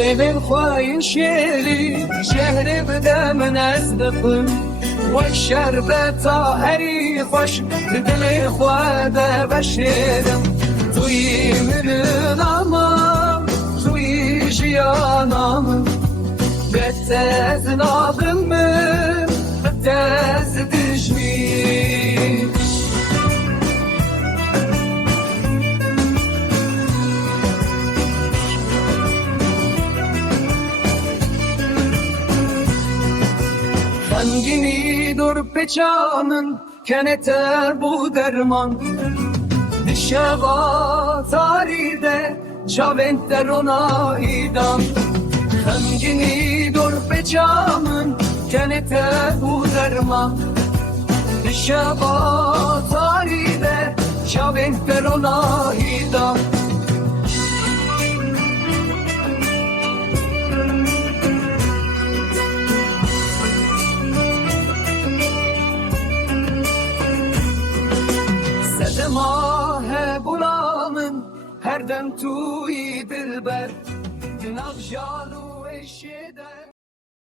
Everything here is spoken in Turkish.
دل خوای شیری شهر بده من از دقم و شربت هری خوش دل خواده بشیرم توی من آمام توی جیانام بتز نابم بتز دجمی Hangini dur peçanın keneter bu derman Dişeva tarihde çaventer ona idam Hangini dur peçanın keneter bu derman Dişeva tarihde çaventer ona idam ماه بلامن هر دم توی دلبر نغجالو